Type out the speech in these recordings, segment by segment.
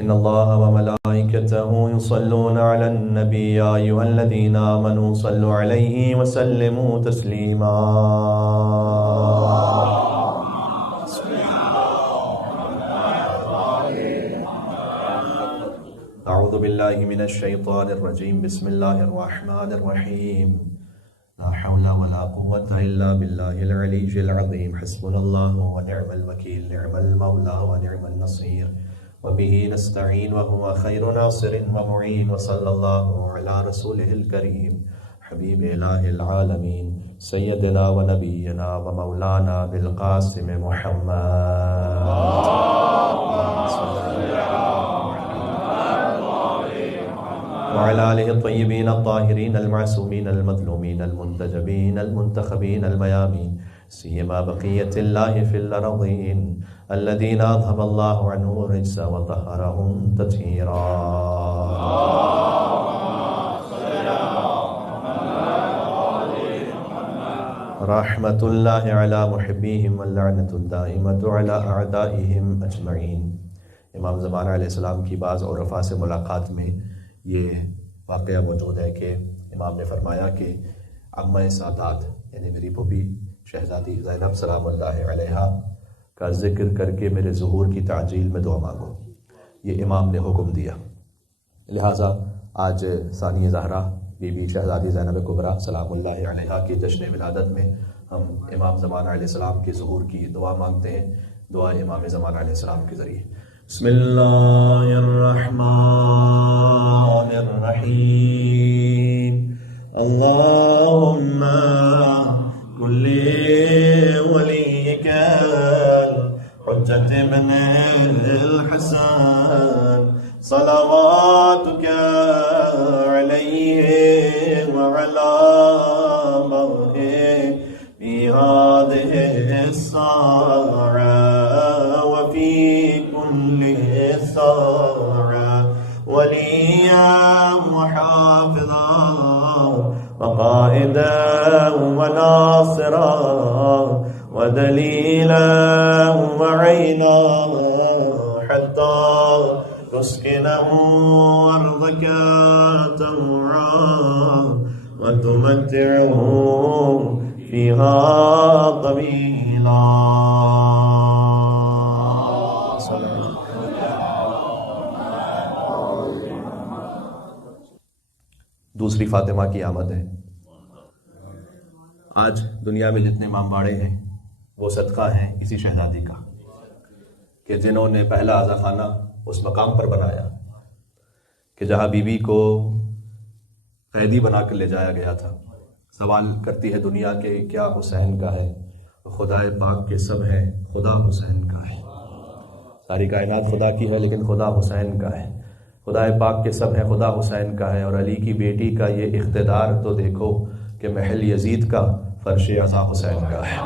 إن الله وملائكته يصلون على النبي يا أيها الذين آمنوا صلوا عليه وسلموا تسليما. أعوذ بالله من الشيطان الرجيم. بسم الله الرحمن الرحيم. لا حول ولا قوة إلا بالله العلي العظيم. حسبنا الله ونعم الوكيل، نعم المولى ونعم النصير، وبه نستعين وهو خير ناصر ومعين. وصلى الله على رسوله الكريم حبيب إله العالمين سيدنا ونبينا ومولانا بالقاسم محمد وعلى آله الطيبين الطاهرين المعصومين المظلومين المنتجبين المنتخبين الميامين، سيما بقية الله في الأرضين الذين أذهب الله عنهم الرجس وطهرهم تطهيرا. رحمة الله على محبيهم واللعنة الدائمة على أعدائهم أجمعين. امام زمانہ علیہ السلام کی بعض عرفاء سے ملاقات میں یہ واقعہ موجود ہے کہ امام نے فرمایا کہ عمہ سادات یعنی میری پھوپھی شہزادی زینب سلام اللہ علیہا کا ذکر کر کے میرے ظہور کی تعجیل میں دعا مانگو. یہ امام نے حکم دیا. لہٰذا آج ثانی زہرا بی بی شہزادی زینب کبریٰ سلام اللہ علیہا کی جشن ولادت میں ہم امام زمانہ علیہ السلام کے ظہور کی دعا مانگتے ہیں. دعا امام زمانہ علیہ السلام کے ذریعے. بسم اللہ الرحمن الرحیم. اللہم کل ولیک حجت ابن الحسن صلواتک علیہ وعلا آبائہ فی هذه الساعة وفي كل ساعة وليا وحافظا وقائدا وناصرا ودليلا وعينا حتى تسكنه أرضك طوعا وتمتعه فيها طويلا. دوسری فاطمہ کی آمد ہے. آج دنیا میں جتنے امام باڑے ہیں وہ صدقہ ہیں اسی شہزادی کا کہ جنہوں نے پہلا آزا خانہ اس مقام پر بنایا کہ جہاں بی بی کو قیدی بنا کر لے جایا گیا تھا. سوال کرتی ہے دنیا کہ کیا حسین کا ہے؟ خدا پاک کے سب ہے، خدا حسین کا ہے. ساری کائنات خدا کی ہے لیکن خدا حسین کا ہے. خدا پاک کے سب ہے، خدا حسین کا ہے. اور علی کی بیٹی کا یہ اقتدار تو دیکھو کہ محل یزید کا فرش عزا حسین کا ہے.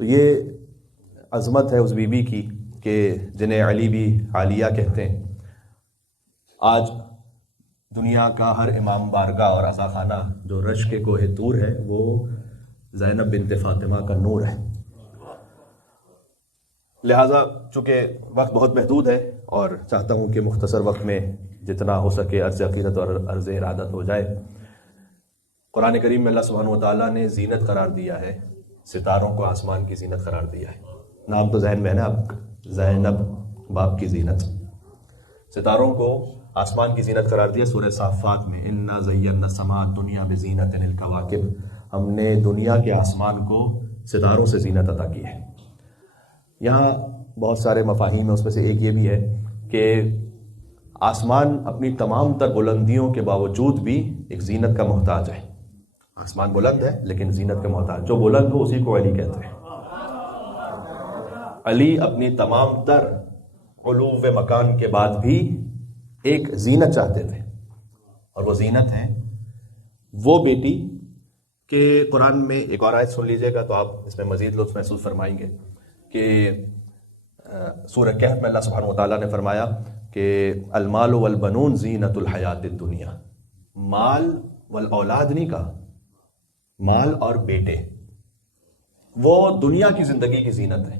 تو یہ عظمت ہے اس بی بی کی کہ جنہیں علی بھی عالیہ کہتے ہیں. آج دنیا کا ہر امام بارگاہ اور عزا خانہ جو رش کے کوہ طور ہے وہ زینب بنت فاطمہ کا نور ہے. لہٰذا چونکہ وقت بہت محدود ہے اور چاہتا ہوں کہ مختصر وقت میں جتنا ہو سکے عرض عقیدت اور عرض ارادت ہو جائے. قرآن کریم میں اللہ سبحانہ و تعالیٰ نے زینت قرار دیا ہے، ستاروں کو آسمان کی زینت قرار دیا ہے. نام تو ذہن میں ہے نا اب، زینب باپ کی زینت. ستاروں کو آسمان کی زینت قرار دیا. سورہ صافات میں انا زینا السماء الدنیا بزینت الکواکب، ہم نے دنیا کے آسمان کو ستاروں سے زینت عطا کی ہے. یہاں بہت سارے مفاہیم ہیں، اس میں سے ایک یہ بھی ہے کہ آسمان اپنی تمام تر بلندیوں کے باوجود بھی ایک زینت کا محتاج ہے. آسمان بلند ہے لیکن زینت کا محتاج، جو بلند ہو اسی کو علی کہتے ہیں. علی اپنی تمام تر علو مکان کے بعد بھی ایک زینت چاہتے تھے، اور وہ زینت ہے وہ بیٹی کہ قرآن میں ایک اور آیت سن لیجئے گا تو آپ اس میں مزید لطف محسوس فرمائیں گے کہ سورہ کہف میں اللہ سبحانہ و تعالیٰ نے فرمایا کہ المال والبنون زینت الحیات الدنیا. مال والاولاد نہیں کہا، مال اور بیٹے وہ دنیا کی زندگی کی زینت ہے.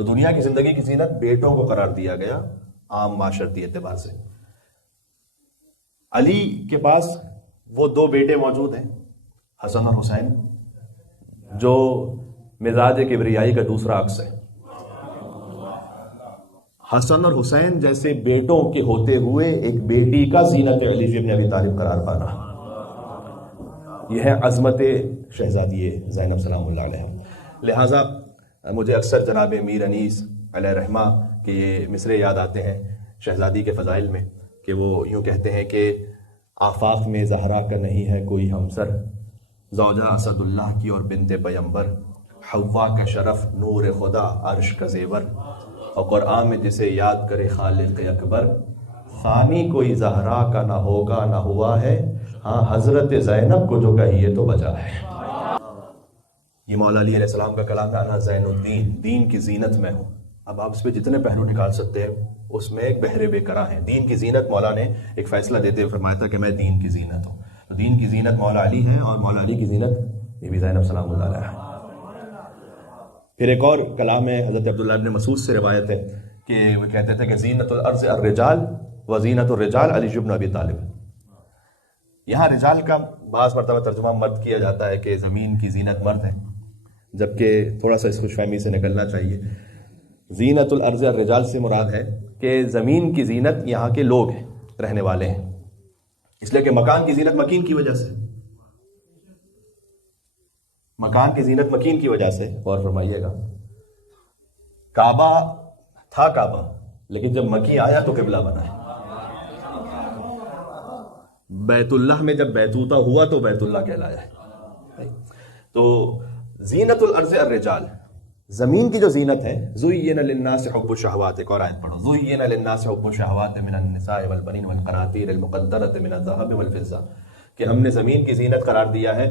تو دنیا کی زندگی کی زینت بیٹوں کو قرار دیا گیا عام معاشرتی اعتبار سے۔ علی کے پاس وہ دو بیٹے موجود ہیں، حسن اور حسین، جو مزاج کبریائی کا دوسرا عکس ہے۔ حسن اور حسین جیسے بیٹوں کے ہوتے ہوئے ایک بیٹی کا زینت علی بن ابی طالب قرار پانا، یہ ہے عظمت شہزادی زینب سلام اللہ علیہ۔ لہٰذا مجھے اکثر جناب میر انیس علیہ رحمہ کے یہ مصرے یاد آتے ہیں شہزادی کے فضائل میں، کہ وہ یوں کہتے ہیں کہ آفاق میں زہرا کا نہیں ہے کوئی ہمسر، زوجہ اسد اللہ کی اور بنت پیمبر، حوا کا شرف نور خدا عرش کا زیور، اور قرآن میں جسے یاد کرے خالق اکبر، ثانی کوئی زہرا کا نہ ہوگا نہ ہوا ہے، ہاں حضرت زینب کو جو کہیے تو بجا ہے۔ یہ مولا علی علیہ السلام کا کلام ہے، انا زین الدین، دین کی زینت میں ہوں۔ اب آپ اس پہ جتنے پہلو نکال سکتے ہیں، اس میں ایک بہرے بے کرا ہے۔ دین کی زینت، مولا نے ایک فیصلہ دیتے ہوئے فرمایا تھا کہ میں دین کی زینت ہوں، تو دین کی زینت مولا علی ہے، اور مولا علی کی زینت بی بی زینب سلام اللہ علیہ۔ پھر ایک اور کلام ہے حضرت عبداللہ ابن مسعود سے روایت ہے کہ وہ کہتے تھے کہ زینت الارض الرجال و زینت الرجال علی بن ابی طالب۔ یہاں رجال کا بعض مرتبہ ترجمہ مرد کیا جاتا ہے کہ زمین کی زینت مرد ہے، جبکہ تھوڑا سا اس خوش فہمی سے نکلنا چاہیے۔ زینت الارض الرجال سے مراد ہے کہ زمین کی زینت یہاں کے لوگ ہیں، رہنے والے ہیں، اس لیے کہ مکان کی زینت مکین کی وجہ سے، مکان کی زینت مکین کی وجہ سے، غور فرمائیے گا۔ کعبہ تھا کعبہ، لیکن جب مکی آیا تو قبلہ بنا ہے۔ بیت اللہ میں جب بیتوتا ہوا تو بیت اللہ کہلایا ہے۔ تو زینت الارض الرجال، زمین کی جو زینت ہے، زُيِّنَ لِلنَّاسِ حُبُّ الشَّهَوَاتِ، ایک اور آیت پڑھو، زُيِّنَ لِلنَّاسِ حُبُّ الشَّهَوَاتِ مِنَ النِّسَاءِ وَالْبَنِينَ وَالْقَنَاطِيرِ الْمُقَنطَرَةِ مِنَ الذَّهَبِ وَالْفِضَّةِ، کہ ہم نے زمین کی زینت قرار دیا ہے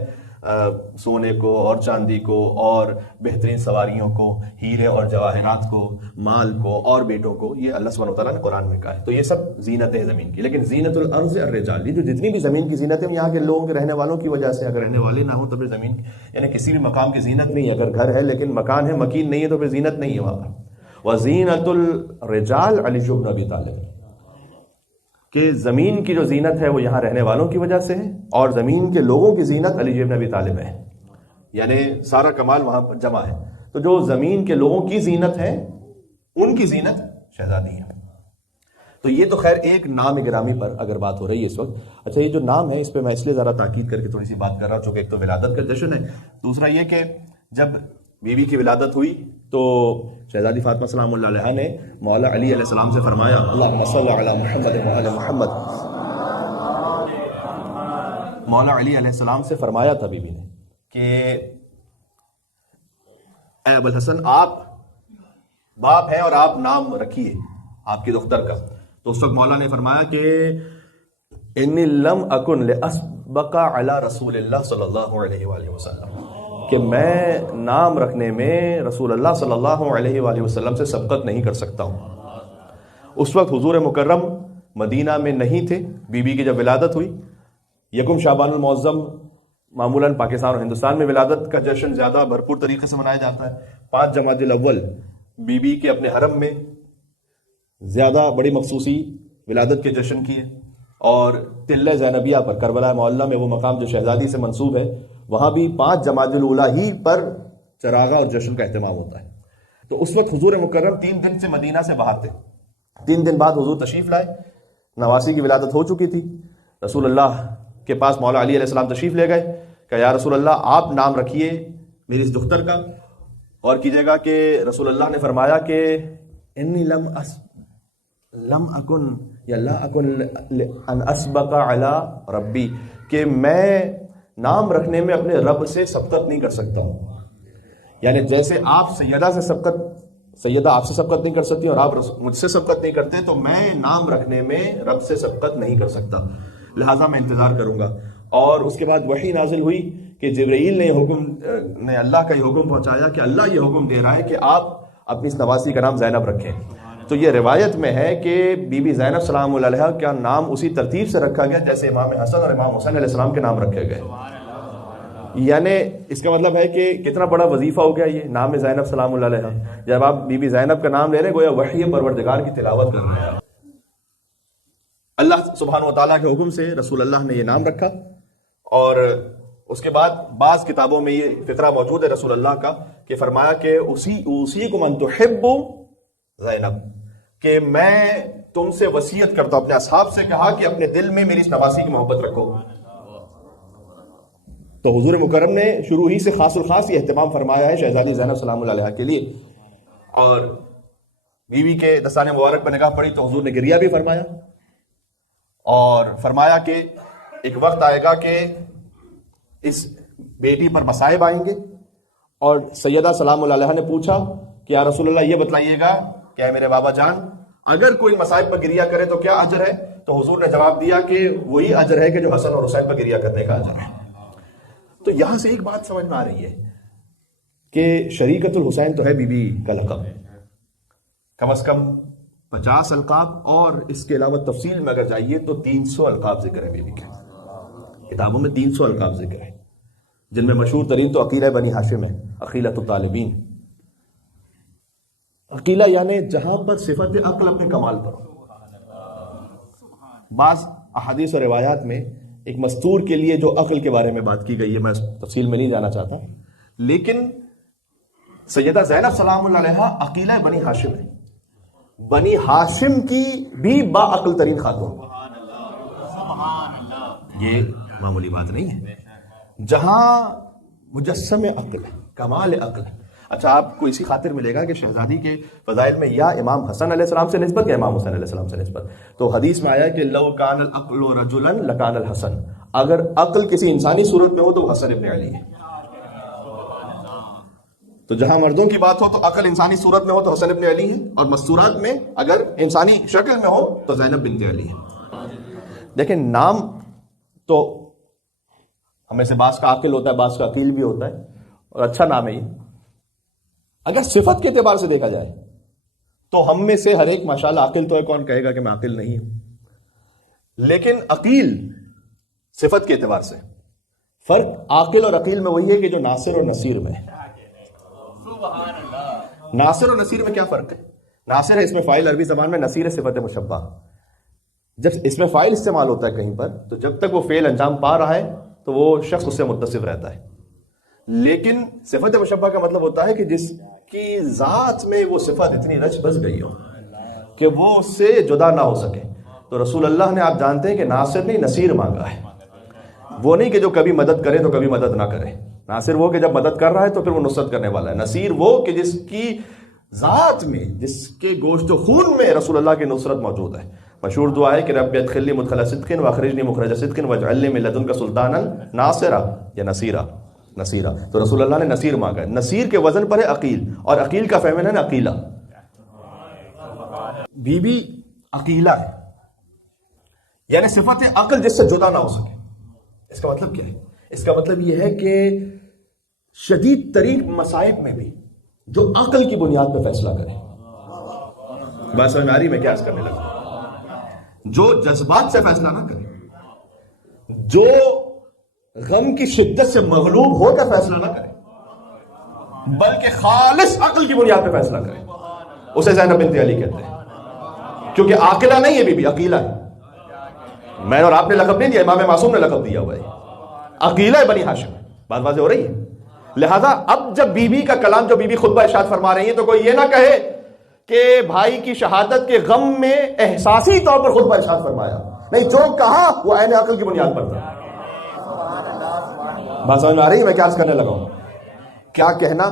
سونے کو اور چاندی کو اور بہترین سواریوں کو، ہیرے اور جواہرات کو، مال کو اور بیٹوں کو، یہ اللہ سبحانہ وتعالیٰ نے قرآن میں کہا ہے۔ تو یہ سب زینت ہے زمین کی، لیکن زینت الارض الرجال، یہ جو جتنی بھی زمین کی زینت ہے یہاں کے لوگوں کے رہنے والوں کی وجہ سے، اگر رہنے والے نہ ہوں تو پھر زمین یعنی کسی بھی مقام کی زینت نہیں ہے۔ اگر گھر ہے لیکن مکان ہے مکین نہیں ہے تو پھر زینت نہیں ہے وہاں پر۔ وزینت الرجال علی بن ابی طالب، کہ زمین کی جو زینت ہے وہ یہاں رہنے والوں کی وجہ سے ہے، اور زمین کے لوگوں کی زینت علی بن ابی طالب ہے، یعنی سارا کمال وہاں پر جمع ہے۔ تو جو زمین کے لوگوں کی زینت ہے ان کی زینت شہزادی ہے۔ تو یہ تو خیر ایک نام گرامی پر اگر بات ہو رہی ہے اس وقت۔ اچھا، یہ جو نام ہے اس پہ میں اس لیے ذرا تاکید کر کے تھوڑی سی بات کر رہا ہوں چونکہ ایک تو ولادت کا جشن ہے، دوسرا یہ کہ جب بیوی کی ولادت ہوئی تو شہزادی فاطمہ سلام اللہ علیہ نے مولا علی علیہ السلام سے فرمایا، اللہم صل علی محمد وعلی محمد، مولا علی علیہ السلام سے فرمایا تھا بیوی نے کہ اے ابو الحسن، آپ باپ ہیں اور آپ نام رکھیے آپ کی دختر کا۔ تو اس وقت مولا نے فرمایا کہ انی لم اکن لاسبق علی رسول اللہ صلی اللہ علیہ وآلہ وسلم، کہ میں نام رکھنے میں رسول اللہ صلی اللہ علیہ وآلہ وسلم سے سبقت نہیں کر سکتا ہوں۔ اس وقت حضور مکرم مدینہ میں نہیں تھے، بی کی جب ولادت ہوئی، یکم شعبان المعظم معمولاً پاکستان اور ہندوستان میں ولادت کا جشن زیادہ بھرپور طریقے سے منایا جاتا ہے۔ 5 جمادی الاول بی کے اپنے حرم میں زیادہ بڑی مخصوصی ولادت کے جشن کیے، اور تلہ زینبیہ پر کربلا معلیٰ میں وہ مقام جو شہزادی سے منسوب ہے، وہاں بھی 5 جمادی الاولیٰ ہی پر چراغاں اور جشن کا اہتمام ہوتا ہے۔ تو اس وقت حضور مکرم 3 دن سے مدینہ سے باہر تھے۔ 3 دن بعد حضور تشریف لائے، نواسی کی ولادت ہو چکی تھی، رسول اللہ کے پاس مولا علی علیہ السلام تشریف لے گئے کہ یا رسول اللہ آپ نام رکھیے میری اس دختر کا، اور کیجیے گا کہ رسول اللہ نے فرمایا کہ انی لم اکن یا لا اکن ان اسبق علی ربی، کہ میں نام رکھنے میں اپنے رب سے سبقت نہیں کر سکتا ہوں۔ یعنی جیسے آپ سیدہ آپ سے سبقت نہیں کر سکتی اور آپ مجھ سے سبقت نہیں کرتے، تو میں نام رکھنے میں رب سے سبقت نہیں کر سکتا، لہٰذا میں انتظار کروں گا۔ اور اس کے بعد وحی نازل ہوئی کہ جبرائیل نے اللہ کا یہ حکم پہنچایا کہ اللہ یہ حکم دے رہا ہے کہ آپ اپنی اس نواسی کا نام زینب رکھیں۔ تو یہ روایت میں ہے کہ بی بی زینب سلام اللہ علیہ کا نام اسی ترتیب سے رکھا گیا جیسے امام حسن اور امام حسین علیہ السلام کے نام رکھے گئے۔ یعنی اس کا مطلب ہے کہ کتنا بڑا وظیفہ ہو گیا یہ نام زینب سلام اللہ علیہ. جب آپ بی بی زینب کا نام لے رہے ہیں گویا وحی پروردگار کی تلاوت کر رہے ہیں. اللہ سبحانہ و تعالیٰ کے حکم سے رسول اللہ نے یہ نام رکھا. اور اس کے بعد بعض کتابوں میں یہ فقرہ موجود ہے رسول اللہ کا کہ فرمایا کہ اوصیکم ان تحبوا زینب، کہ میں تم سے وصیت کرتا ہوں، اپنے اصحاب سے کہا کہ اپنے دل میں میری اس نواسی کی محبت رکھو. تو حضور مکرم نے شروع ہی سے خاص الخاص یہ اہتمام فرمایا ہے شہزادی زینب سلام اللہ علیہ کے لیے. اور بیوی کے دستان مبارک پر نگاہ پڑی تو حضور نے گریہ بھی فرمایا اور فرمایا کہ ایک وقت آئے گا کہ اس بیٹی پر مصائب آئیں گے. اور سیدہ سلام اللہ علیہ نے پوچھا کہ یا رسول اللہ یہ بتلائیے گا کہ اے میرے بابا جان اگر کوئی مصائب پر گریہ کرے تو کیا اجر ہے؟ تو حضور نے جواب دیا کہ وہی اجر ہے کہ جو حسن اور حسین پر گریہ کرنے کا اجر ہے. تو یہاں سے ایک بات سمجھ میں آ رہی ہے کہ شریکت الحسین تو ہے بی بی کا لقب، کم از کم 50 القاب، اور اس کے علاوہ تفصیل میں اگر جائیے تو 300 القاب ذکر ہے بی بی کے. کتابوں میں 300 القاب ذکر ہے، جن میں مشہور ترین تو عقیلہ بنی ہاشم ہے، عقیلۃ الطالبین. عقیلہ یعنی جہاں پر صفت عقل اپنے کمال پر ہو. بعض احادیث اور روایات میں ایک مستور کے لیے جو عقل کے بارے میں بات کی گئی ہے، میں تفصیل میں نہیں جانا چاہتا، لیکن سیدہ زینب سلام اللہ علیہ عقیلہ بنی ہاشم ہے، بنی ہاشم کی بھی با عقل ترین خاتون. یہ معمولی بات نہیں ہے، جہاں مجسم عقل ہے، کمال عقل ہے. اچھا آپ کو اسی خاطر ملے گا کہ شہزادی کے فضائل میں یا امام حسن علیہ السلام سے نسبت یا امام حسین علیہ السلام سے نسبت. تو حدیث میں آیا کہ لو کان العقل رجلا لکان الحسن، اگر عقل کسی انسانی صورت میں ہو تو وہ حسن ابن علی ہے. تو جہاں مردوں کی بات ہو تو عقل انسانی صورت میں ہو تو حسن ابن علی ہے، اور مستورات میں اگر انسانی شکل میں ہو تو زینب بنت علی ہے. لیکن نام تو ہمیں سے بعض کا عاقل ہوتا ہے، بعض کا عقیل بھی ہوتا ہے، اور اچھا نام ہے یہ. اگر صفت کے اعتبار سے دیکھا جائے تو ہم میں سے ہر ایک ماشاءاللہ عاقل تو ہے، کون کہے گا کہ میں عاقل نہیں ہوں. لیکن عقیل صفت کے اعتبار سے فرق عاقل اور عقیل میں وہی ہے کہ جو ناصر اور نصیر میں ہے. ناصر اور نصیر میں کیا فرق ہے؟ ناصر ہے اس میں فاعل عربی زبان میں، نصیر ہے صفت مشبہ. جب اس میں فاعل استعمال ہوتا ہے کہیں پر تو جب تک وہ فعل انجام پا رہا ہے تو وہ شخص اس سے متصف رہتا ہے. لیکن صفت مشبہ کا مطلب ہوتا ہے کہ جس کی ذات میں وہ صفت اتنی رچ بس گئی ہو کہ وہ اس سے جدا نہ ہو سکے. تو رسول اللہ نے آپ جانتے ہیں کہ ناصر نہیں نصیر مانگا ہے. وہ نہیں کہ جو کبھی مدد کرے تو کبھی مدد نہ کرے. ناصر وہ کہ جب مدد کر رہا ہے تو پھر وہ نصرت کرنے والا ہے. نصیر وہ کہ جس کی ذات میں، جس کے گوشت و خون میں رسول اللہ کی نصرت موجود ہے. مشہور دعا ہے کہ رب ادخلنی مدخل صدق واخرجنی مخرج صدق واجعل لی من لدنک سلطانا ناصرا یا نصیرا. نصیرہ تو رسول اللہ نے نصیر مانگا ہے. نصیر کے وزن پر ہے عقیل، اور عقیل کا فیمنن ہے عقیلہ. بی بی عقیلہ ہے یعنی صفت عقل جس سے جدا نہ ہو سکے. اس کا مطلب کیا ہے؟ اس کا مطلب یہ ہے کہ شدید ترین مصائب میں بھی جو عقل کی بنیاد پہ فیصلہ کرے. بات سمجھ میں آ رہی؟ میں کیا عرض کرنے لگا؟ جو جذبات سے فیصلہ نہ کرے، جو غم کی شدت سے مغلوب ہو کر فیصلہ نہ کرے، بلکہ خالص عقل کی بنیاد پہ فیصلہ کرے، اسے زینب بنت علی کہتے ہیں. کیونکہ عاقلہ نہیں ہے بی بی، عقیلہ ہے. میں نے اور آپ نے لقب نہیں دیا، امام معصوم نے لقب دیا ہوا ہے. عقیلہ بنی ہاشم. بات واضح ہو رہی ہے؟ لہذا اب جب بی بی کا کلام، جو بی بی خطبہ ارشاد فرما رہی ہیں، تو کوئی یہ نہ کہے کہ بھائی کی شہادت کے غم میں احساسی طور پر خطبہ ارشاد فرمایا. نہیں، جو کہا وہ عین عقل کی بنیاد پر تھا. بات سمجھ میں آ رہی ہے میں کیا عرض کرنے لگا ہوں؟ کیا کہنا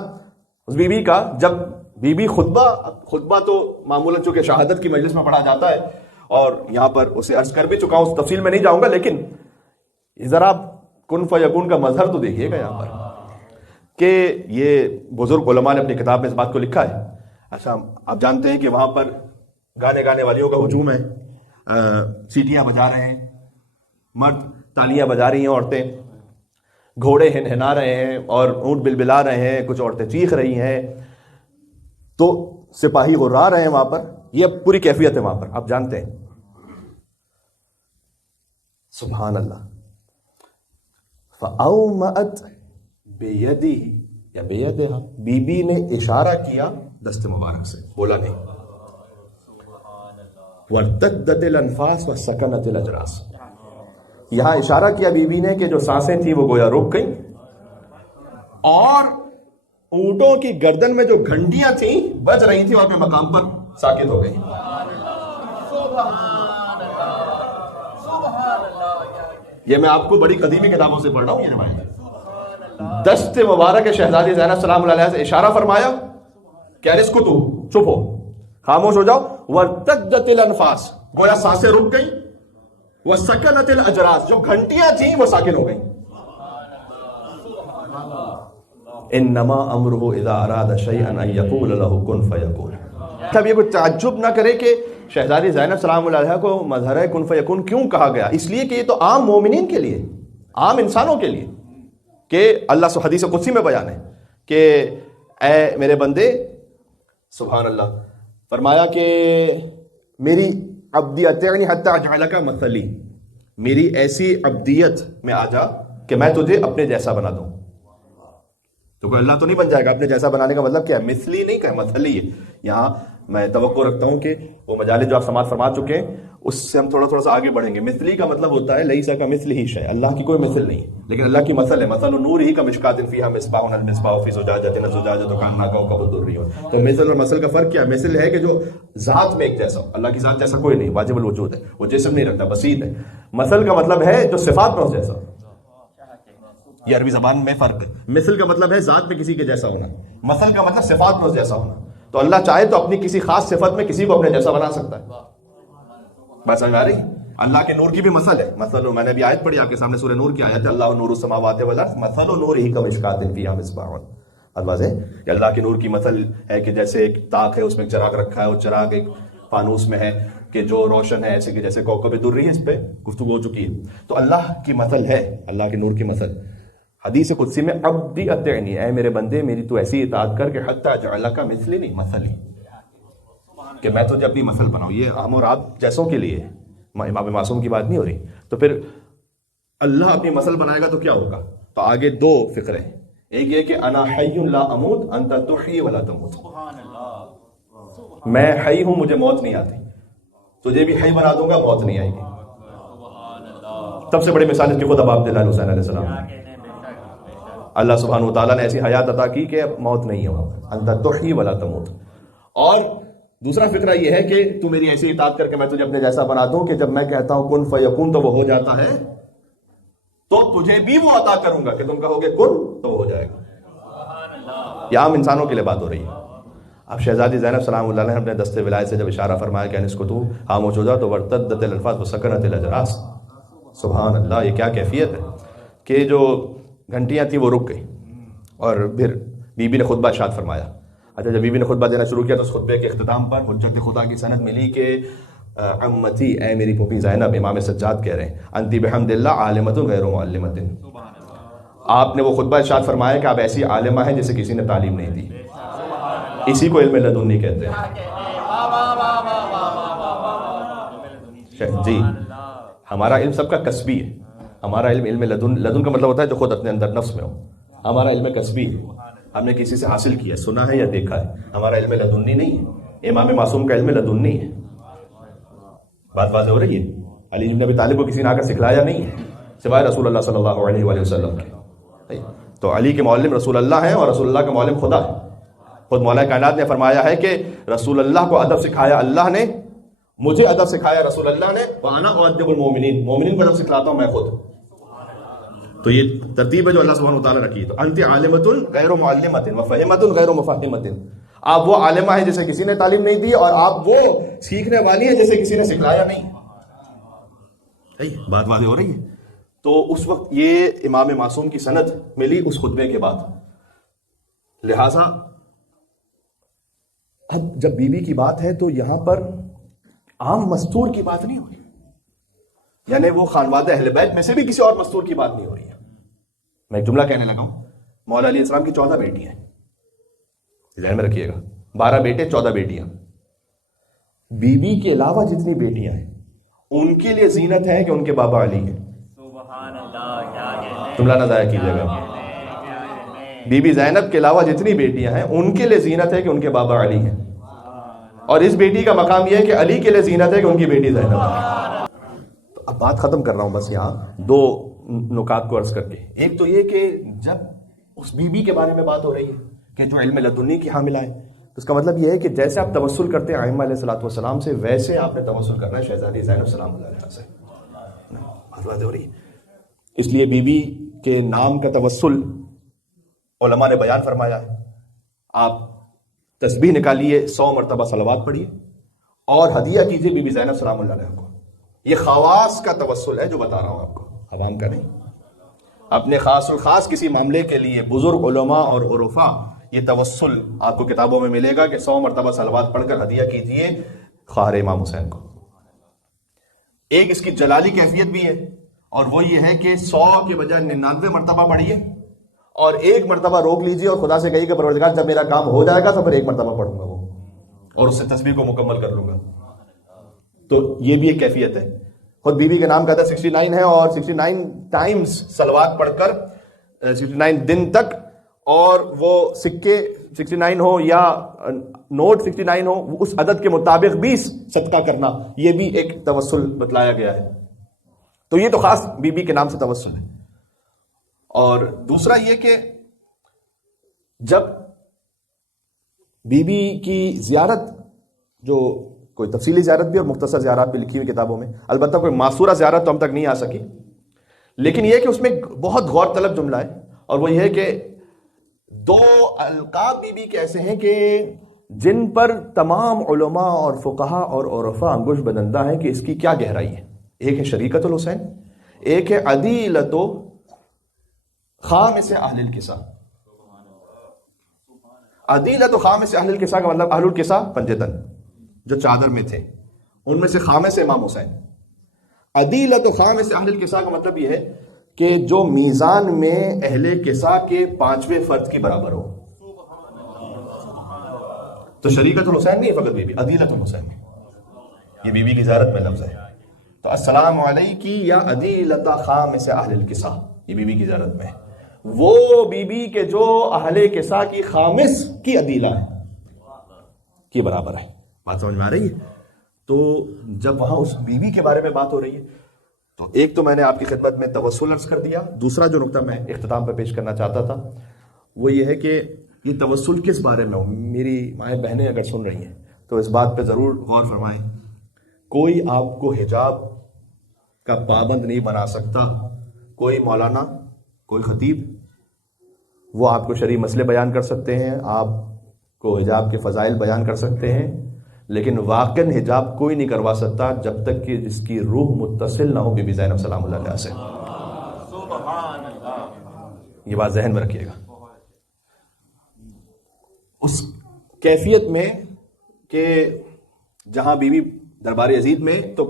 اس بی بی کا جب بی بی خطبہ تو معمولاً چونکہ شہادت کی مجلس میں پڑھا جاتا ہے، اور یہاں پر اسے عرض کر بھی چکا ہوں، تفصیل میں نہیں جاؤں گا، لیکن ذرا کن فیکون کا مظہر تو دیکھیے گا یہاں پر کہ یہ بزرگ علماء نے اپنی کتاب میں اس بات کو لکھا ہے. اچھا آپ جانتے ہیں کہ وہاں پر گانے والیوں کا ہجوم ہے، سیٹیاں بجا رہے ہیں مرد، تالیاں بجا رہی ہیں عورتیں، گھوڑے ہنہنا رہے ہیں اور اونٹ بلبلا رہے ہیں، کچھ عورتیں چیخ رہی ہیں، تو سپاہی غرا رہے ہیں وہاں پر. یہ پوری کیفیت ہے وہاں پر، آپ جانتے ہیں. سبحان اللہ. فَأَوْمَأَتْ بیدی یا بیدہا، بی بی نے اشارہ کیا دست مبارک سے، بولا نہیں. وارتدت الانفاس وسکنت الاجراس، یہاں اشارہ کیا بی بی نے کہ جو سانسیں تھیں وہ گویا رک گئیں، اور اونٹوں کی گردن میں جو گھنٹیاں تھیں بج رہی تھیں اور اپنے مقام پر ساکت ہو گئی. یہ میں آپ کو بڑی قدیمی کتابوں سے پڑھ رہا ہوں یہ روایت. دست مبارک شہزادی زینب سلام اللہ علیہ سے اشارہ فرمایا کہ اسکتو، چپ ہو، خاموش ہو جاؤ. وارتدت الانفاس، گویا سانسیں رک گئیں. وسکنت الاجراس، جو گھنٹیاں تھیں وہ ساکن ہو گئیں. انما امرہ اذا اراد شیئا ان یقول له کن فیکون. اب یہ کوئی تعجب نہ کرے کہ شہزادی زینب سلام اللہ علیہ کو مظہر کن فیکون کیوں کہا گیا، اس لیے کہ یہ تو عام مومنین کے لیے، عام انسانوں کے لیے، کہ اللہ سے حدیث قدسی میں بیان ہے کہ اے میرے بندے، سبحان اللہ، فرمایا کہ میری عبدیت حتی اجعلک مثلی، میری ایسی عبدیت میں آ جا کہ میں تجھے اپنے جیسا بنا دوں. تو کوئی اللہ تو نہیں بن جائے گا. اپنے جیسا بنانے کا مطلب کیا ہے؟ مثلی نہیں کہ مثلی ہے. یہاں میں توقع رکھتا ہوں کہ وہ مجالس جو آپ سماعت فرما چکے ہیں اس سے ہم تھوڑا سا آگے بڑھیں گے. مثلی کا مطلب ہوتا ہے لیسا کمثلہ شیء، اللہ کی کوئی مثل نہیں، لیکن اللہ کی مثل ہے. مثل نورہ کمشکاۃ فیہا مصباح، المصباح فی زجاجۃ، الزجاجۃ کأنہا کوکب درری. تو مثل اور مثل کا فرق کیا ہے؟ مثل ہے کہ جو ذات میں ایک جیسا، اللہ کی ذات جیسا کوئی نہیں، واجب الوجود ہے، وہ جسم نہیں رکھتا، بسیط ہے. مثل کا مطلب ہے جو صفات میں اس جیسا. یہ عربی زبان میں فرق ہے. مثل کا مطلب ہے ذات میں کسی کے جیسا ہونا، مثل کا مطلب صفات میں اس جیسا ہونا. تو اللہ چاہے تو اپنی کسی خاص صفت میں کسی کو اپنے جیسا بنا سکتا ہے. بات سمجھ آ رہی؟ اللہ کے نور کی بھی مثل ہے. مثل، میں نے ابھی آیت پڑھی آپ کے سامنے، سورہ نور کی آیت ہے، اللہ نور السماوات والارض مثل نورہ کمشکاۃ فیہا مصباح. الفاظ ہے کہ اللہ کے نور کی مثل ہے کہ جیسے ایک طاق ہے، اس میں ایک چراغ رکھا ہے، اور چراغ ایک فانوس میں ہے کہ جو روشن ہے، ایسے کہ جیسے کوکب درری ہے. اس پہ گفتگو ہو چکی ہے. تو اللہ کی مثل ہے، اللہ کے نور کی مثل. حدیث قدسی میں عبدی اطیعنی، اے میرے بندے میری تو ایسی اطاعت کر کہ حتی اجعلک مثلی، نہیں مثلی، کہ میں تجھے اپنی مثل بناؤں. یہ ہم اور آپ جیسوں کے لیے، امام معصوم کی بات نہیں ہو رہی. تو پھر اللہ اپنی مثل بنائے گا تو کیا ہوگا؟ تو آگے دو فقرے، ایک یہ کہ انا حی لا اموت انت تحیی ولا تموت، میں حی ہوں مجھے موت نہیں آتی، تجھے بھی حی بنا دوں گا، موت نہیں آئے گی. سب سے بڑی مثال اس کی خود ابا عبداللہ حسین علیہ السلام. اللہ سبحانہ وتعالیٰ نے ایسی حیات عطا کی کہ موت نہیں ہو، انت تحیی ولا تموت. اور دوسرا فقرہ یہ ہے کہ تو میری ایسی اطاعت کر کے میں تجھے اپنے جیسا بنا دوں کہ جب میں کہتا ہوں کن فیکون تو وہ ہو جاتا ہے، تو تجھے بھی وہ عطا کروں گا کہ تم کہو گے کن تو وہ ہو جائے گا. یہ عام انسانوں کے لیے بات ہو رہی ہے. اب شہزادی زینب سلام اللہ علیہ نے اپنے دست ولایت سے جب اشارہ فرمایا کہ اسکتو، خاموش ہو جاؤ، تو وارتدت الانفاس وسکنت الاجراس. سبحان اللہ، یہ کیا کیفیت ہے کہ جو گھنٹیاں تھیں وہ رک گئی. اور پھر بی بی نے خطبہ ارشاد فرمایا. اچھا جب بی بی نے خطبہ دینا شروع کیا تو اس خطبے کے اختتام پر حجت خدا کی سند ملی کہ امتی، اے میری پھوپھی زینب، امام سجاد کہہ رہے ہیں، انتی بحمد اللہ عالمۃ غیر معلمۃ. آپ نے وہ خطبہ ارشاد فرمایا کہ آپ ایسی عالمہ ہیں جسے کسی نے تعلیم نہیں دی. اسی کو علم لدنی کہتے ہیں. جی، ہمارا علم سب کا کسبی ہے. ہمارا علم لدن کا مطلب ہوتا ہے جو خود اپنے اندر نفس میں ہو. ہمارا علم کسبی ہے، ہم نے کسی سے حاصل کیا، سنا ہے یا دیکھا ہے. ہمارا علم لدنی نہیں ہے. امام معصوم کا علم لدنی ہے. بات واضح ہو رہی ہے؟ علی بن ابی طالب کو کسی نے آ کر سکھلایا نہیں ہے سوائے رسول اللہ صلی اللہ علیہ وآلہ وسلم کے. تو علی کے معلم رسول اللہ ہیں اور رسول اللہ کا معلم خدا ہے. خود مولا کائنات نے فرمایا ہے کہ رسول اللہ کو ادب سکھایا اللہ نے، مجھے ادب سکھایا رسول اللہ نے، وانا اؤدب المؤمنین، مومنین کو ادب سکھلاتا ہوں میں خود. تو یہ ترتیب ہے جو اللہ سبحانہ وتعالیٰ نے رکھی. تو انت عالمۃ غیر معلمۃ وفہمۃ غیر مفہمۃ. آپ وہ عالمہ ہیں جسے کسی نے تعلیم نہیں دی، اور آپ وہ سیکھنے والی ہیں جسے کسی نے سکھلایا نہیں. بات واضح ہو رہی ہے؟ تو اس وقت یہ امام معصوم کی سند ملی اس خطبے کے بعد. لہٰذا اب جب بی بی کی بات ہے تو یہاں پر عام مستور کی بات نہیں ہو رہی، یعنی وہ خانوادہ اہل بیت میں سے بھی کسی اور مستور کی بات نہیں ہو رہی ہے. میں ایک جملہ کہنے لگا ہوں، مولا علیہ السلام کی 14 بیٹیاں ہیں، ذہن میں رکھیے گا، 12 بیٹے 14 بیٹیاں. بی بی کے علاوہ جتنی بیٹیاں ہیں ان کے لیے زینت ہے کہ ان کے بابا علی ہیں. جملہ نہ ضائع کیجیے گا. بی بی زینب کے علاوہ جتنی بیٹیاں ہیں ان کے لیے زینت ہے کہ ان کے بابا علی ہیں، اور اس بیٹی کا مقام یہ ہے کہ علی کے لیے زینت ہے کہ ان کی بیٹی زینب ہے۔ تو اب بات ختم کر رہا ہوں بس یہاں دو نکات کو عرض کر کے۔ ایک تو یہ کہ جب اس بی بی کے بارے میں بات ہو رہی ہے کہ جو علم لدنی کی حاملہ ہے، تو اس کا مطلب یہ ہے کہ جیسے آپ توسل کرتے ہیں ائمہ علیہ الصلوۃ والسلام سے، ویسے آپ نے توسل کرنا ہے شہزادی زینب سلام اللہ علیہ سے۔ بات ہو رہی ہے، اس لیے بی بی کے نام کا توسل علماء نے بیان فرمایا ہے۔ آپ تسبیح نکالیے، 100 مرتبہ صلوات پڑھیے اور ہدیہ کیجیے بی بی زینب سلام اللہ علیہ کو۔ یہ خواص کا توسل ہے جو بتا رہا ہوں آپ کو، عوام کا نہیں۔ اپنے خاص الخاص کسی معاملے کے لیے بزرگ علماء اور عرفاء یہ توسل آپ کو کتابوں میں ملے گا کہ 100 مرتبہ صلوات پڑھ کر ہدیہ کیجیے خواہر امام حسین کو۔ ایک اس کی جلالی کیفیت بھی ہے، اور وہ یہ ہے کہ 100 کے بجائے 99 مرتبہ پڑھیے اور ایک مرتبہ روک لیجیے اور خدا سے کہیے کہ پروردگار جب میرا کام ہو جائے گا تو پھر ایک مرتبہ پڑھوں گا وہ، اور اس سے تسبیح کو مکمل کر لوں گا۔ تو یہ بھی ایک کیفیت ہے۔ خود بی بی کے نام کا عدد 69 ہے، اور 69 ٹائمز صلوات پڑھ کر 69 دن تک، اور وہ سکے 69 ہو یا نوٹ 69 ہو، اس عدد کے مطابق بھی صدقہ کرنا، یہ بھی ایک توسل بتلایا گیا ہے۔ تو یہ تو خاص بی بی کے نام سے توسل ہے۔ اور دوسرا یہ کہ جب بی بی کی زیارت، جو کوئی تفصیلی زیارت بھی اور مختصر زیارت بھی لکھی ہوئی کتابوں میں، البتہ کوئی معصورہ زیارت تو ہم تک نہیں آ سکی، لیکن یہ کہ اس میں بہت غور طلب جملہ ہے، اور وہ یہ ہے کہ 2 القاب بی بی کے ایسے ہیں کہ جن پر تمام علماء اور فقہا اور عرفاء انگشت بدندہ ہیں کہ اس کی کیا گہرائی ہے۔ ایک ہے شریکت الحسین، ایک ہے عدیلۃ خامس اہل الکسا۔ عدیلۃ خامس اہل الکسا کا مطلب اہل الکسا پنجتن جو چادر میں تھے، ان میں سے خامس امام حسین۔ عدیلۃ خامس اہل الکسا کا مطلب یہ ہے کہ جو میزان میں اہل کسا کے 5ویں فرد کی برابر ہو۔ تو شریکت الحسین نہیں فقط بی بی، عدیلۃ الحسین، یہ بی بی کی زیارت میں لفظ ہے۔ تو السلام علیکی یا عدیلۃ خامس اہل الکسا، یہ بی بی کی زیارت میں ہے۔ وہ بی بی کے جو اہل کسا کی خامس کی عدیلہ ہے، کی برابر ہے۔ بات سمجھ میں آ رہی ہے؟ تو جب وہاں اس بی بی کے بارے میں بات ہو رہی ہے، تو ایک تو میں نے آپ کی خدمت میں توسل عرض کر دیا، دوسرا جو نقطہ میں اختتام پہ پیش کرنا چاہتا تھا وہ یہ ہے کہ یہ توسل کس بارے میں ہو۔ میری مائیں بہنیں اگر سن رہی ہیں تو اس بات پہ ضرور غور فرمائیں، کوئی آپ کو حجاب کا پابند نہیں بنا سکتا، کوئی مولانا، کوئی خطیب، وہ آپ کو شرعی مسئلے بیان کر سکتے ہیں، آپ کو حجاب کے فضائل بیان کر سکتے ہیں، لیکن واقعاً حجاب کوئی نہیں کروا سکتا جب تک کہ جس کی روح متصل نہ ہو بی بی زینب سلام اللہ علیہ سے۔ یہ بات ذہن میں رکھیے گا۔ اس کیفیت میں کہ جہاں بی بی دربار یزید میں، تو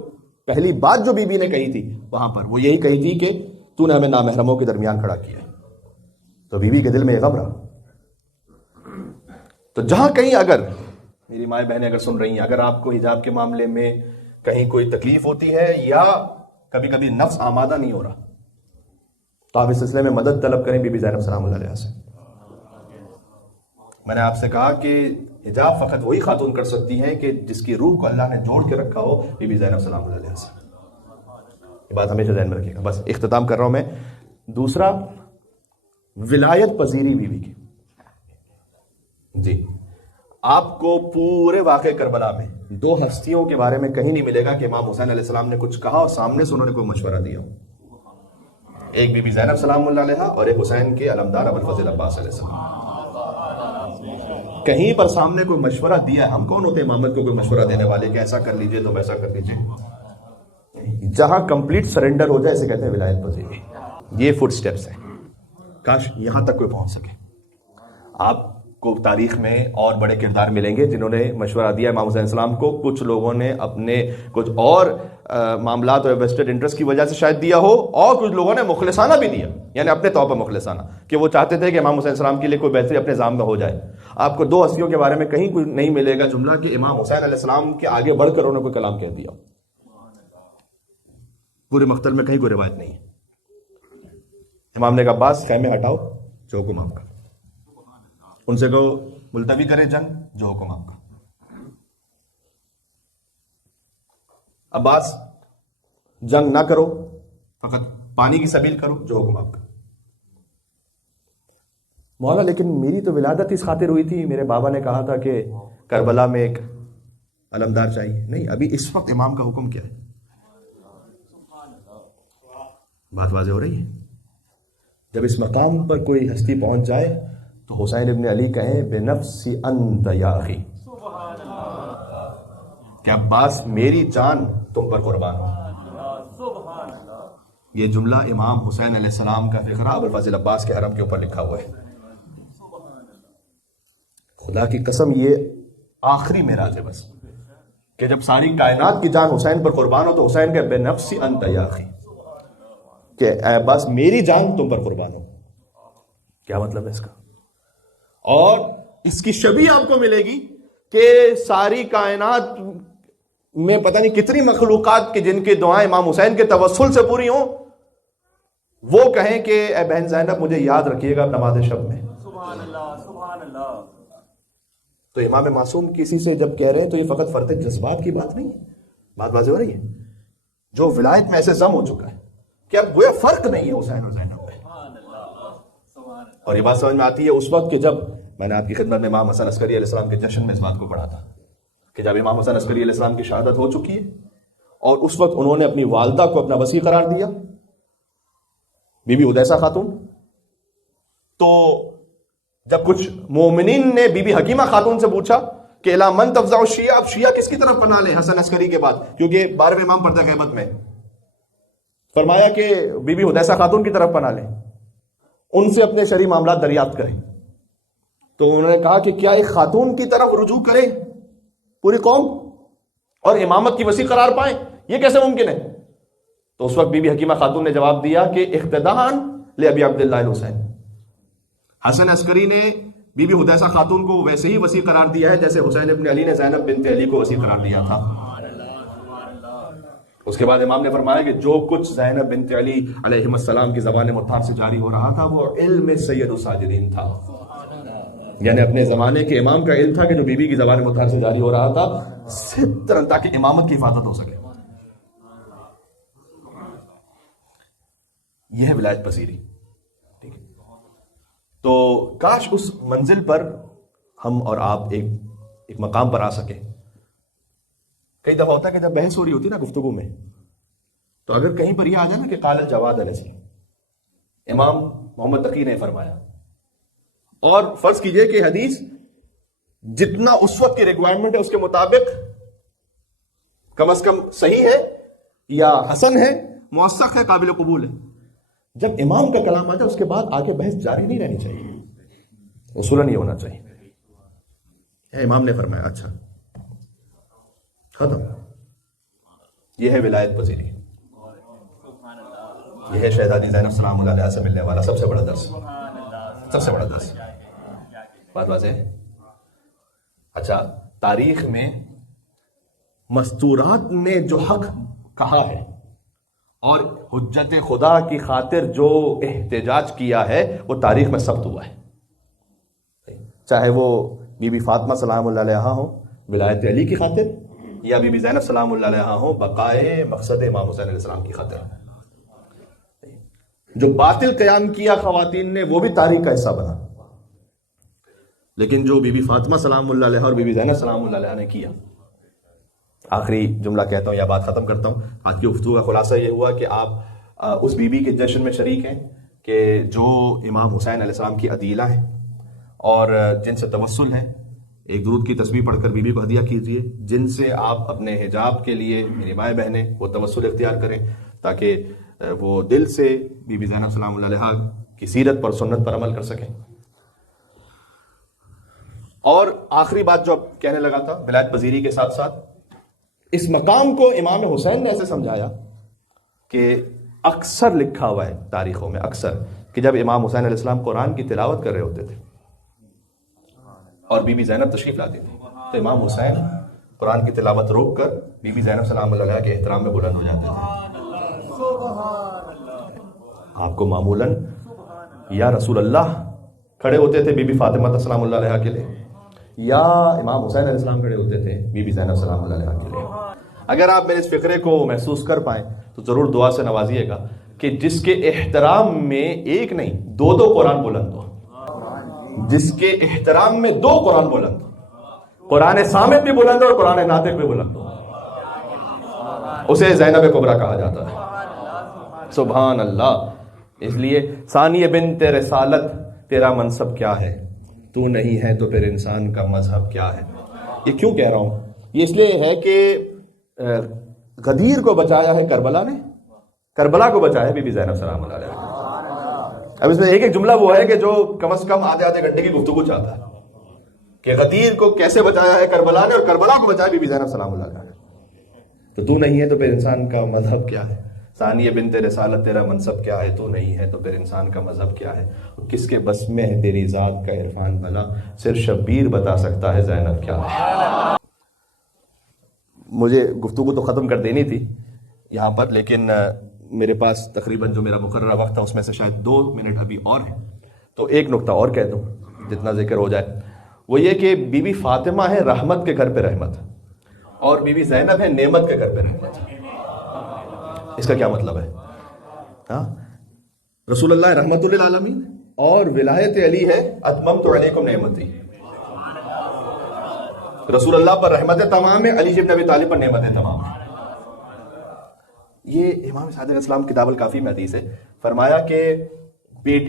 پہلی بات جو بی بی نے کہی تھی وہاں پر وہ یہی کہی تھی کہ تو نے ہمیں نامحرموں کے درمیان کھڑا کیا ہے۔ تو بی بی کے دل میں یہ غم رہا۔ تو جہاں کہیں اگر میری مائیں بہنیں اگر سن رہی ہیں، اگر آپ کو حجاب کے معاملے میں کہیں کوئی تکلیف ہوتی ہے یا کبھی کبھی نفس آمادہ نہیں ہو رہا، تو آپ اس سلسلے میں مدد طلب کریں بی بی زینب سلام اللہ علیہ سے۔ میں نے آپ سے کہا کہ حجاب فقط وہی خاتون کر سکتی ہیں کہ جس کی روح کو اللہ نے جوڑ کے رکھا ہو بی بی زینب سلام اللہ علیہ سے۔ یہ بات ہمیشہ ذہن میں رکھیے گا۔ بس اختتام کر رہا ہوں میں۔ دوسرا، ولایت پذیری بیوی کی۔ جی، آپ کو پورے واقع کربلا میں 2 ہستیوں کے بارے میں کہیں نہیں ملے گا کہ امام حسین علیہ السلام نے کچھ کہا اور سامنے سے انہوں نے کوئی مشورہ دیا ہو۔ ایک بی بی زینب سلام اللہ علیہ اور ایک حسین کے علمدار ابوالفضل عباس علیہ السلام۔ کہیں پر سامنے کوئی مشورہ دیا ہے؟ ہم کون ہوتے امامت کو کوئی مشورہ دینے والے کہ ایسا کر لیجئے تو ویسا کر لیجئے؟ جہاں کمپلیٹ سرنڈر ہو جائے اسے کہتے ہیں ولایت پذیری۔ یہ فٹ سٹیپس ہیں، کاش یہاں تک کوئی پہنچ سکے۔ آپ کو تاریخ میں اور بڑے کردار ملیں گے جنہوں نے مشورہ دیا امام حسین السلام کو۔ کچھ لوگوں نے اپنے کچھ اور معاملات اور ویسٹڈ انٹرسٹ کی وجہ سے شاید دیا ہو، اور کچھ لوگوں نے مخلصانہ بھی دیا، یعنی اپنے طور پر مخلصانہ، کہ وہ چاہتے تھے کہ امام حسین السلام کے لیے کوئی بہتری اپنے ذات میں ہو جائے۔ آپ کو 2 ہستیوں کے بارے میں کہیں کوئی نہیں ملے گا جملہ کہ امام حسین علیہ السلام کے آگے بڑھ کر انہوں نے کوئی کلام کہہ دیا۔ پورے مقتل میں کہیں کوئی روایت نہیں ہے۔ امام نے کہا بس خیمے ہٹاؤ، جو حکم آپ کا۔ ان سے کہو ملتوی کرے جنگ، جو حکم آپ کا۔ عباس جنگ نہ کرو، فقط پانی کی سبیل کرو، جو حکم آپ کا۔ مولا لیکن میری تو ولادت اس خاطر ہوئی تھی، میرے بابا نے کہا تھا کہ کربلا میں ایک علمدار چاہیے۔ نہیں، ابھی اس وقت امام کا حکم کیا ہے؟ بات واضح ہو رہی ہے؟ جب اس مقام پر کوئی ہستی پہنچ جائے تو حسین ابن علی کہیں بنفسی انت یا اخی، کہ عباس میری جان تم پر قربان ہو۔ یہ جملہ امام حسین علیہ السلام کا فقرہ ابوالفضل عباس کے حرم کے اوپر لکھا ہوا ہے۔ خدا کی قسم یہ آخری معراج ہے بس، کہ جب ساری کائنات کی جان حسین پر قربان ہو تو حسین کے بے نفسی انت یا اخی، کہ اے عباس میری جان تم پر قربان ہو۔ کیا مطلب ہے اس کا؟ اور اس کی شبیہ آپ کو ملے گی کہ ساری کائنات میں پتہ نہیں کتنی مخلوقات کی جن کی دعائیں امام حسین کے توسل سے پوری ہوں، وہ کہیں کہ اے بہن زینب مجھے یاد رکھیے گا نماز شب میں۔ سبحان اللہ، سبحان اللہ۔ تو امام معصوم کسی سے جب کہہ رہے ہیں تو یہ فقط فرد جذبات کی بات نہیں ہے، بات واضح ہو رہی ہے؟ جو ولایت میں ایسے ضم ہو چکا ہے کہ اب گویا فرق نہیں ہے حسین اور زینب میں۔ اور یہ بات سمجھ میں آتی ہے اس وقت کہ جب میں نے آپ کی خدمت میں امام حسن عسکری علیہ السلام کے جشن میں اس بات کو پڑھا تھا کہ جب امام حسن عسکری علیہ السلام کی شہادت ہو چکی ہے اور اس وقت انہوں نے اپنی والدہ کو اپنا وصی قرار دیا، بی بی حدیثہ خاتون، تو جب کچھ مومنین نے بی بی حکیمہ خاتون سے پوچھا کہ الا من تفزع الشیعہ، اب شیعہ کس کی طرف پناہ لیں حسن عسکری کے بعد، کیونکہ 12ویں امام پردہ غیبت میں، فرمایا کہ بی بی حدیثہ خاتون کی طرف پناہ لیں، ان سے اپنے شرعی معاملات دریافت کریں۔ تو انہوں نے کہا کہ کیا ایک خاتون کی طرف رجوع کرے پوری قوم اور امامت کی وسیع قرار پائیں؟ یہ کیسے ممکن ہے؟ تو اس وقت بی بی حکیمہ خاتون نے جواب دیا کہ اقتداء لابی عبداللہ الحسین، حسن عسکری نے بی بی حدیثہ خاتون کو ویسے ہی وسیع قرار دیا ہے جیسے حسین ابن علی نے زینب بنت علی کو وسیع قرار دیا تھا۔ اس کے بعد امام نے فرمایا کہ جو کچھ زینب بنت علی علیہ السلام کی زبان مطہر سے جاری ہو رہا تھا وہ علم سید الساجدین تھا، یعنی اپنے زمانے کے امام کا علم تھا کہ جو بی بی کی زبان مطہر سے جاری ہو رہا تھا ستر تاکہ امامت کی حفاظت ہو سکے۔ یہ ہے ولایت پذیری۔ تو کاش اس منزل پر ہم اور آپ ایک مقام پر آ سکے۔ کئی دفعہ ہوتا ہے کہ جب بحث ہو رہی ہوتی نا گفتگو میں، تو اگر کہیں پر یہ آ جائے نا کہ قال الجواد علیہ السلام، امام محمد تقی نے فرمایا، اور فرض کیجئے کہ حدیث جتنا اس وقت کی ریکوائرمنٹ ہے اس کے مطابق کم از کم صحیح ہے یا حسن ہے، موثق ہے، قابل قبول ہے، جب امام کا کلام آ جائے اس کے بعد آگے بحث جاری نہیں رہنی چاہیے، اصولاً یہ ہونا چاہیے۔ امام نے فرمایا اچھا ختم۔ یہ ہے ولایت پذیری، یہ ہے شہزادی زینب سلام اللہ علیہ سے ملنے والا سب سے بڑا درس، سب سے بڑا درس۔ بات واضح ہے؟ اچھا، تاریخ میں مستورات نے جو حق کہا ہے اور حجت خدا کی خاطر جو احتجاج کیا ہے وہ تاریخ میں ثبت ہوا ہے، چاہے وہ بی بی فاطمہ سلام اللہ علیہا ہو ولایت علی کی خاطر، یا بی بی زینب سلام اللہ علیہا ہو بقائے مقصد امام حسین علیہ السلام کی خاطر۔ جو باطل قیام کیا خواتین نے وہ بھی تاریخ کا حصہ بنا، لیکن جو بی بی فاطمہ سلام اللہ علیہا اور بی بی زینب سلام اللہ علیہا نے کیا۔ آخری جملہ کہتا ہوں یا بات ختم کرتا ہوں۔ آج کی گفتگو کا خلاصہ یہ ہوا کہ آپ اس بی بی کے جشن میں شریک ہیں کہ جو امام حسین علیہ السلام کی عدیلہ ہیں اور جن سے توسل ہے، ایک درود کی تسبیح پڑھ کر بی بی کو ہدیہ کیجیے، جن سے آپ اپنے حجاب کے لیے میری مائیں بہنیں وہ توسل اختیار کریں تاکہ وہ دل سے بی بی زینب سلام اللہ علیہا کی سیرت پر سنت پر عمل کر سکیں۔ اور آخری بات جو کہنے لگا تھا ولایت پذیری کے ساتھ ساتھ اس مقام کو امام حسین نے ایسے سمجھایا کہ اکثر لکھا ہوا ہے تاریخوں میں اکثر کہ جب امام حسین علیہ السلام قرآن کی تلاوت کر رہے ہوتے تھے اور بی بی زینب تشریف لاتی تھی تو امام حسین قرآن کی تلاوت روک کر بی بی زینب سلام اللہ علیہ کے احترام میں بلند ہو جاتے تھے۔ آپ کو معمولاً یا رسول اللہ کھڑے ہوتے تھے بی بی فاطمہ سلام اللہ علیہا کے لیے، یا امام حسین علیہ السلام کھڑے ہوتے تھے بی بی زینب سلام اللہ علیہا کے لیے؟ اگر آپ میرے اس فقرے کو محسوس کر پائیں تو ضرور دعا سے نوازیے گا کہ جس کے احترام میں ایک نہیں دو قرآن بلند ہو، جس کے احترام میں 2 قرآن بلند ہو، قرآن صامت بھی بلند ہو اور قرآن ناطق بھی بلند ہو، اسے زینب کبریٰ کہا جاتا ہے۔ سبحان اللہ۔ اس لیے ثانی بنت رسالت تیرا منصب کیا ہے، تو نہیں ہے تو پھر انسان کا مذہب کیا ہے۔ یہ کیوں کہہ رہا ہوں؟ یہ اس لیے ہے کہ غدیر کو بچایا ہے کربلا نے، کربلا کو بچایا ہے بی بی زینب سلام اللہ علیہا۔ اب اس میں ایک جملہ وہ ہے کہ جو کم از کم آدھے گھنٹے کی گفتگو چاہتا ہے کہ غدیر کو کیسے بچایا ہے کربلا نے اور کربلا کو بچایا بی بی زینب سلام اللہ علیہا۔ تو نہیں ہے تو پھر انسان کا مذہب کیا ہے؟ ثانیہ بنت رسالت تیرا منصب کیا ہے، تو نہیں ہے تو پھر انسان کا مذہب کیا ہے؟ کس کے بس میں ہے تیری ذات کا عرفان بھلا، صرف شبیر بتا سکتا ہے زینب کیا ہے۔ مجھے گفتگو تو ختم کر دینی تھی یہاں پر، لیکن میرے پاس تقریباً جو میرا مقررہ وقت تھا اس میں سے شاید 2 منٹ ابھی اور ہیں، تو ایک نقطہ اور کہہ دوں جتنا ذکر ہو جائے۔ وہ یہ کہ بی بی فاطمہ ہے رحمت کے گھر پہ رحمت، اور بی بی زینب ہے نعمت کے گھر پہ رحمت۔ اس کا کیا مطلب ہے؟ ہاں، رسول اللہ رحمت للعالمین اور ولایت علی ہے اتممت علیکم نعمتی۔ رسول اللہ پر رحمت تمام ہے، علی بن ابی طالب پر نعمت تمام ہے۔ یہ امام صادق اسلام کتاب الکافی میں حدیث ہے، فرمایا کہ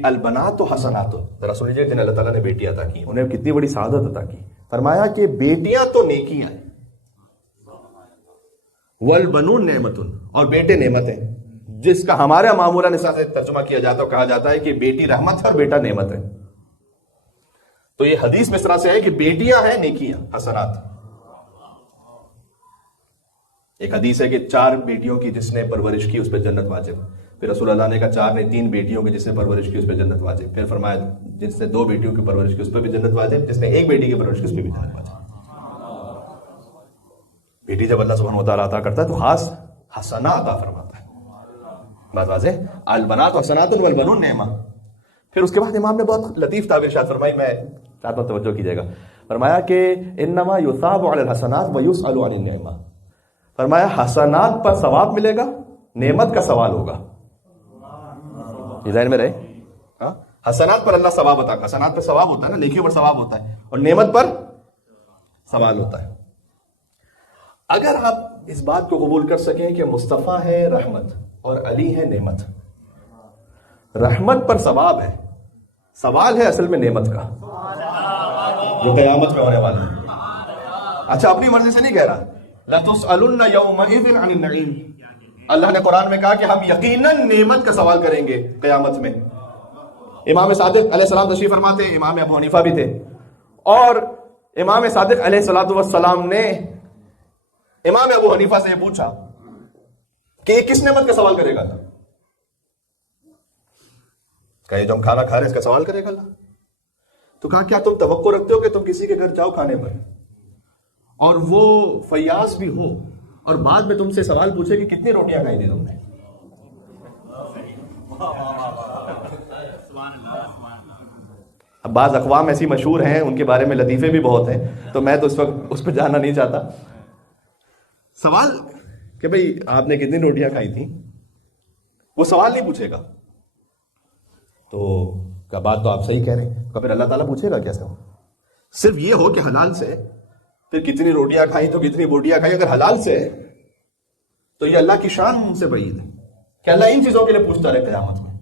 البنات و حسنات، ذرا سنیے جن اللہ تعالیٰ نے بیٹی عطا کی انہیں کتنی بڑی سعادت عطا کی، فرمایا کہ بیٹیاں تو نیکیاں ہیں، والبنون نعمت، اور بیٹے نعمت ہیں، جس کا ہمارے معمولاً اس سے ترجمہ کیا جاتا ہے، کہا جاتا ہے کہ بیٹی رحمت ہے اور بیٹا نعمت ہے۔ تو یہ حدیث میں اس طرح سے ہے کہ بیٹیاں ہیں نیکیاں حسنات۔ ایک حدیث ہے کہ 4 بیٹیوں کی جس نے پرورش کی اس پہ جنت واجب، پھر رسول اللہ نے کہا 4 نے 3 بیٹیوں کی جس نے پرورش کی اس پہ جنت واجب، پھر فرمایا جس نے 2 بیٹیوں کی پرورش کی اس پہ بھی جنت واجب، جس نے 1 بیٹی کی پرورش کی اس پہ بھی جنت واجب۔ بیٹی جب اللہ سبحانہ وتعالیٰ عطا کرتا ہے تو خاص حسنہ عطا فرماتا ہے، بات واضح، البنات حسنات والبنون نعمہ۔ پھر اس کے بعد امام نے بہت لطیف تعبیر ارشاد فرمائی، میں چاہتا ہوں توجہ کیجیے گا، فرمایا کہ انما یثاب علی الحسنات ویسأل عن النعمہ، فرمایا حسنات پر ثواب ملے گا، نعمت کا سوال ہوگا۔ یہ ذہن میں رہے، حسنات پر اللہ ثواب عطا، حسنات پر ثواب ہوتا ہے نا، نیکیوں پر ثواب ہوتا ہے، اور نعمت پر سوال ہوتا ہے۔ اگر آپ اس بات کو قبول کر سکیں کہ مصطفیٰ ہے رحمت اور علی ہے نعمت، رحمت پر ثواب ہے، سوال ہے اصل میں نعمت کا جو قیامت میں ہونے والا ہے۔ اچھا، اپنی مرضی سے نہیں کہہ رہا، لَتُسْأَلُنَّ يَوْمَئِذٍ عَنِ النَّعِيمِ، اللہ نے قرآن میں کہا کہ ہم یقیناً نعمت کا سوال کریں گے قیامت میں۔ امام صادق علیہ السلام تشریف فرماتے، امام ابو حنیفہ بھی تھے، اور امام صادق علیہ السلام نے امام ابو حنیفہ سے یہ پوچھا کہ یہ کس نعمت کا سوال کرے گا؟ کہ یہ جو ہم کھانا کھا رہے ہیں اس کا سوال کرے گا اللہ؟ تو کہا کیا تم توقع رکھتے ہو کہ تم کسی کے گھر جاؤ کھانے پر اور وہ فیاض بھی ہو اور بعد میں تم سے سوال پوچھے کہ کتنی روٹیاں کھائی تھی تم نے؟ اب بعض اقوام ایسی مشہور ہیں، ان کے بارے میں لطیفے بھی بہت ہیں، تو میں تو اس وقت اس پہ جانا نہیں چاہتا۔ سوال کہ بھئی آپ نے کتنی روٹیاں کھائی تھیں، وہ سوال نہیں پوچھے گا۔ تو کیا بات تو آپ صحیح کہہ رہے ہیں، تو پھر اللہ تعالیٰ پوچھے گا کیسے ہو؟ صرف یہ ہو کہ حلال سے، پھر کتنی روٹیاں کھائیں تو کتنی بوٹیاں کھائیں، اگر حلال سے تو یہ اللہ کی شان سے بعید ہے کہ اللہ ان چیزوں کے لیے پوچھتا رہے قیامت میں۔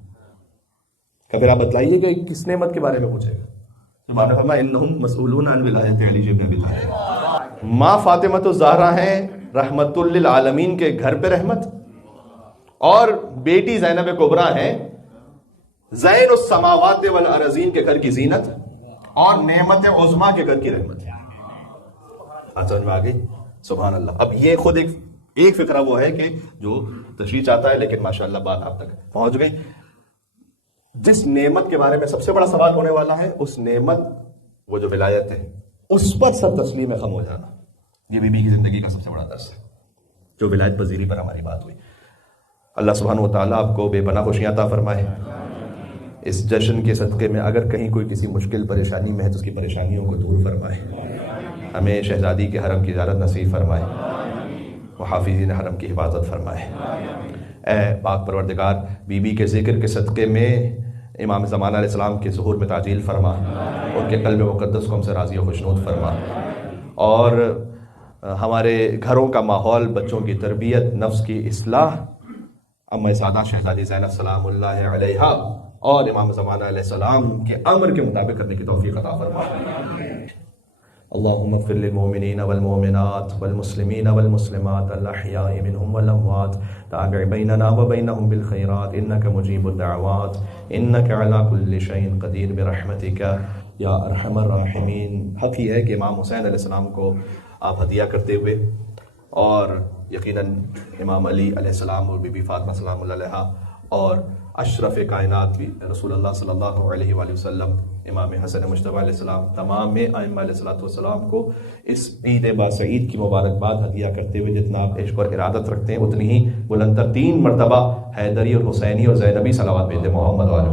کہ پھر آپ بتلائیے کہ کس نعمت کے بارے میں پوچھے گا؟ سبحان اللہ، انہم مسئولون عن ولایت علی بن ابی طالب۔ ماں فاطمہ الزہرا ہیں رحمت للعالمین کے گھر پہ رحمت، اور بیٹی زینب کبریٰ ہیں زین السماوات والارضین کے گھر کی زینت، اور نعمت عظمیٰ کے گھر کی رحمت۔ سمجھ میں آ گئی؟ سبحان اللہ۔ اب یہ خود ایک فقرہ وہ ہے کہ جو تشریح چاہتا ہے، لیکن ماشاءاللہ بات آپ تک پہنچ گئی۔ جس نعمت کے بارے میں سب سے بڑا سوال ہونے والا ہے، اس نعمت وہ جو ولایت ہے، اس پر سب تسلیم خم ہو جانا، یہ بی بی کی زندگی کا سب سے بڑا درس ہے جو ولایت پذیری پر ہماری بات ہوئی۔ اللہ سبحانہ و تعالیٰ آپ کو بے پناہ خوشیاں عطا فرمائے۔ اس جشن کے صدقے میں اگر کہیں کوئی کسی مشکل پریشانی میں ہے تو اس کی پریشانیوں کو دور فرمائے، ہمیں شہزادی کے حرم کی زیارت نصیب فرمائے، محافظین حرم کی حفاظت فرمائے۔ اے پاک پروردگار، بی بی کے ذکر کے صدقے میں امام زمانہ علیہ السلام کے ظہور میں تعجیل فرما، ان کے قلب مقدس کو ہم سے راضی و خوشنود فرما، اور ہمارے گھروں کا ماحول، بچوں کی تربیت، نفس کی اصلاح ام سعادہ شہزادی زینب سلام اللہ علیہا اور امام زمانہ علیہ السلام کے امر کے مطابق کرنے کی توفیق عطا فرما۔ اللهم اغفر للمؤمنين والمؤمنات والمسلمين والمسلمات الأحياء منهم والأموات تابع بيننا وبينهم بالخيرات إنك مجيب الدعوات إنك على كل شيء قدير برحمتك یا ارحم الراحمین۔ حق ہی ہے کہ امام حسین علیہ السلام کو آپ ہدیہ کرتے ہوئے، اور یقیناً امام علی علیہ السلام اور بی بی فاطمہ سلام اللہ علیہا اور اشرف کائنات بھی رسول اللہ صلی اللہ علیہ وآلہ وسلم، امام حسن مجتبی علیہ السلام، تمام ائمہ علیہ السلام کو اس عید باسعید کی مبارکباد ہدیہ کرتے ہوئے جتنا آپ عشق اور ارادت رکھتے ہیں اتنی ہی بلند تر 3 مرتبہ حیدری اور حسینی اور زینبی صلوات بھیجتے محمد علیہ